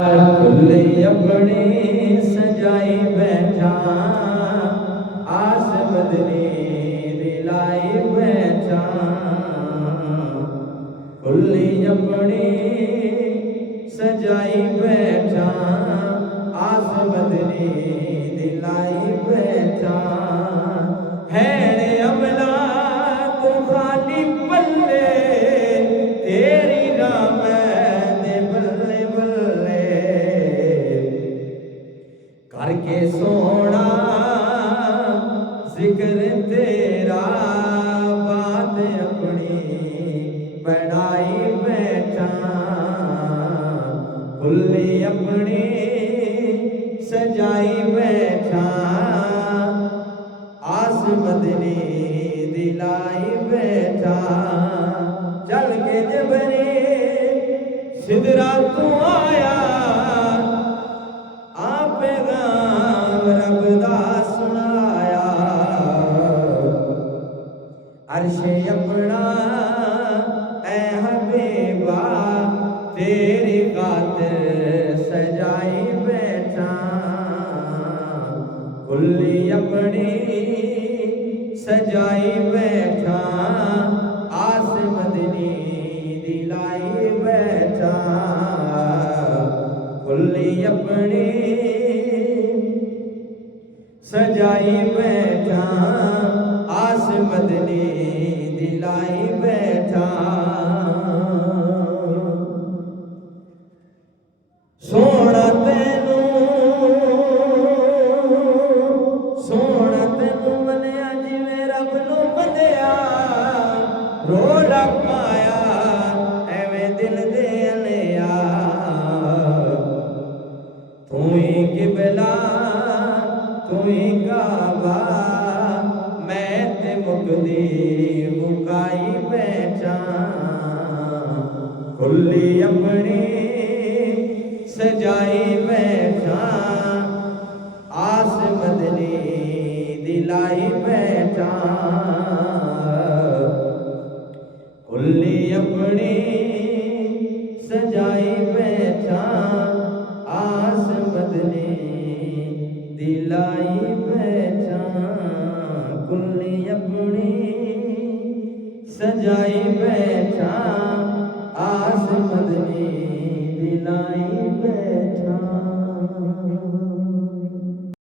खुले अपने सजाई बैठा आस बदली दिलाई बैठा खुले अपने सजाई बैठा आस बदली दिलाई बैठा है अमला तो खाली पल्ले तेरी नाम बल्ले बल्ले करके सोना जिक्र तेरा बात अपनी बढ़ाई बैठा खुली अपनी सजाई बैठा आस बदली दिलाई बैठा चल के जबरी सिदरा तू आया सुनाया अर्शे अपना ऐ हबीबा तेरी खातिर सजाई बैठा खुली अपनी सजाई बैठा आस बदली दिलाई बैठा खुली अपनी सजाई बैठा आस बदली दिलाई बैठा सोना तेनू मनिया जिवें रब नूं मनिया रोड़ा पाया एवें दिल दे लिया तू ही किबला तू ही काबा मैं ते मुकदी मुकाई बैठा खुली अपनी सजाई बैठा आस बदली दिलाई बैठा खुली अपनी सजाई बैठा आस बदली दिलाई बैठा खुली अपनी सजाई बैठा आस बदली दिलाई बैठा।